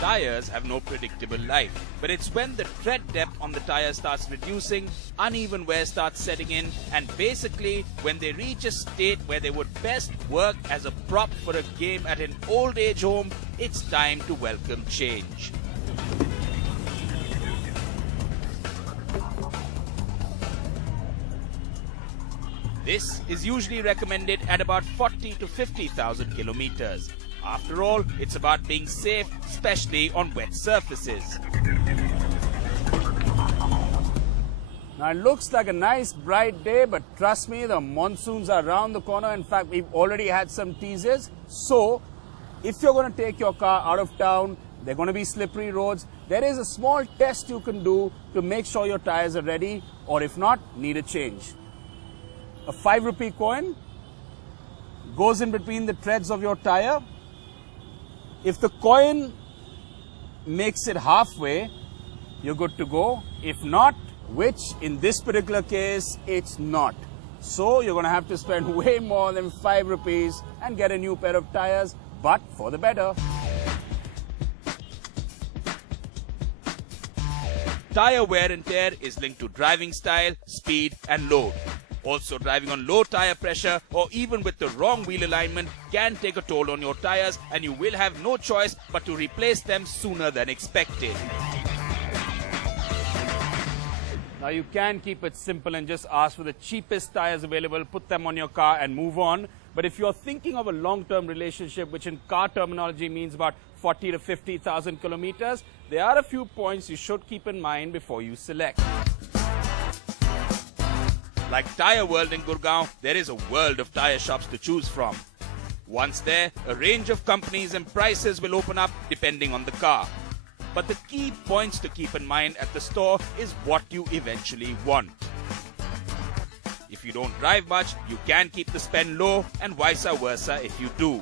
Tires have no predictable life, but it's when the tread depth on the tire starts reducing, uneven wear starts setting in, and basically when they reach a state where they would best work as a prop for a game at an old age home, it's time to welcome change. This is usually recommended at about 40 to 50,000 kilometers. After all, it's about being safe, especially on wet surfaces. Now it looks like a nice bright day, but trust me, the monsoons are around the corner. In fact, we've already had some teasers. So, if you're going to take your car out of town, they're going to be slippery roads. There is a small test you can do to make sure your tires are ready, or if not, need a change. A 5 rupee coin goes in between the treads of your tire. If the coin makes it halfway, you're good to go. If not, which in this particular case, it's not. So you're going to have to spend way more than 5 rupees and get a new pair of tires, but for the better. Tire wear and tear is linked to driving style, speed and load. Also, driving on low tire pressure or even with the wrong wheel alignment can take a toll on your tires, and you will have no choice but to replace them sooner than expected. Now you can keep it simple and just ask for the cheapest tires available, put them on your car and move on. But if you're thinking of a long-term relationship, which in car terminology means about 40 to 50,000 kilometers, there are a few points you should keep in mind before you select. Like Tyre World in Gurgaon, there is a world of tyre shops to choose from. Once there, a range of companies and prices will open up depending on the car. But the key points to keep in mind at the store is what you eventually want. If you don't drive much, you can keep the spend low, and vice versa if you do.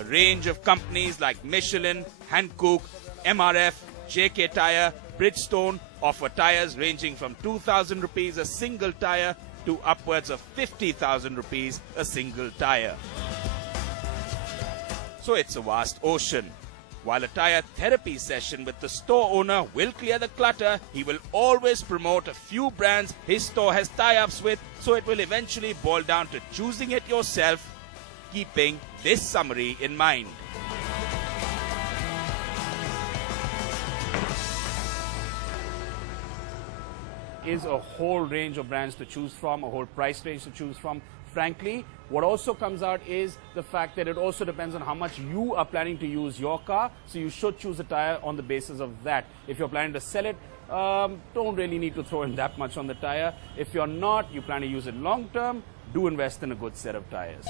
A range of companies like Michelin, Hankook, MRF, JK Tyre, Bridgestone offer tires ranging from 2,000 rupees a single tire to upwards of 50,000 rupees a single tire. So it's a vast ocean. While a tire therapy session with the store owner will clear the clutter, he will always promote a few brands his store has tie-ups with, so it will eventually boil down to choosing it yourself, keeping this summary in mind. Is a whole range of brands to choose from, a whole price range to choose from. Frankly, what also comes out is the fact that it also depends on how much you are planning to use your car. So you should choose a tire on the basis of that. If you're planning to sell it, don't really need to throw in that much on the tire. If you're not, you plan to use it long term, do invest in a good set of tires.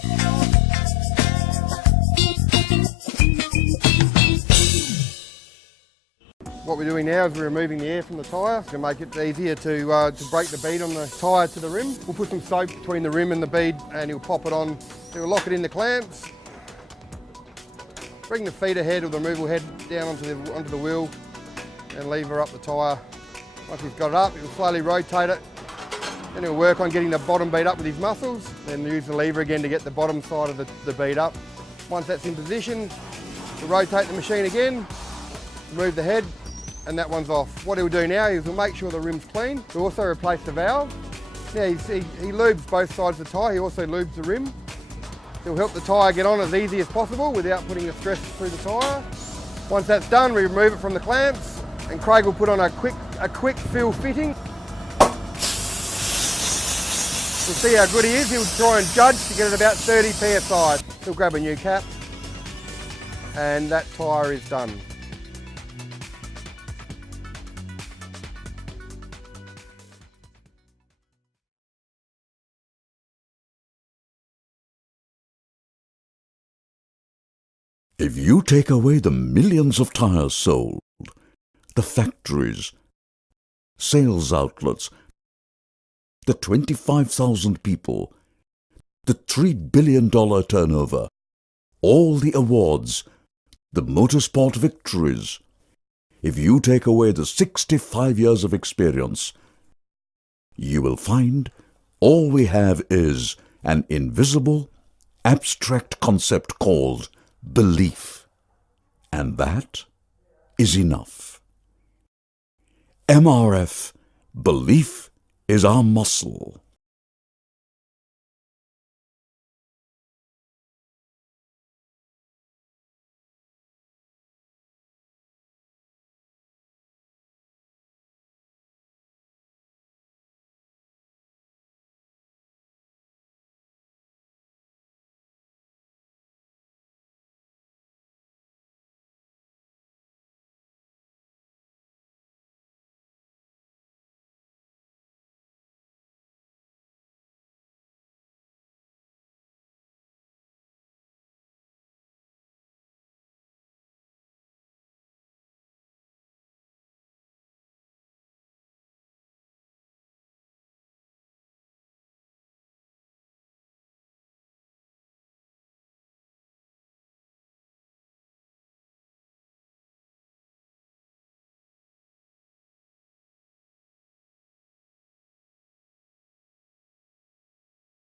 What we're doing now is we're removing the air from the tyre to make it easier to break the bead on the tyre to the rim. We'll put some soap between the rim and the bead and he'll pop it on. He'll lock it in the clamps. Bring the feeder head or the removal head down onto the wheel and lever up the tyre. Once he's got it up, he'll slowly rotate it. Then he'll work on getting the bottom bead up with his muscles. Then use the lever again to get the bottom side of the bead up. Once that's in position, we'll rotate the machine again, remove the head, and that one's off. What he'll do now is he'll make sure the rim's clean. He'll also replace the valve. Now he lubes both sides of the tyre, he also lubes the rim. He'll help the tyre get on as easy as possible without putting the stress through the tyre. Once that's done, we remove it from the clamps and Craig will put on a quick fill fitting. We'll see how good he is. He'll try and judge to get it about 30 psi. He'll grab a new cap and that tyre is done. If you take away the millions of tyres sold, the factories, sales outlets, the 25,000 people, the $3 billion turnover, all the awards, the motorsport victories, if you take away the 65 years of experience, you will find all we have is an invisible, abstract concept called belief. And that is enough. MRF, belief is our muscle.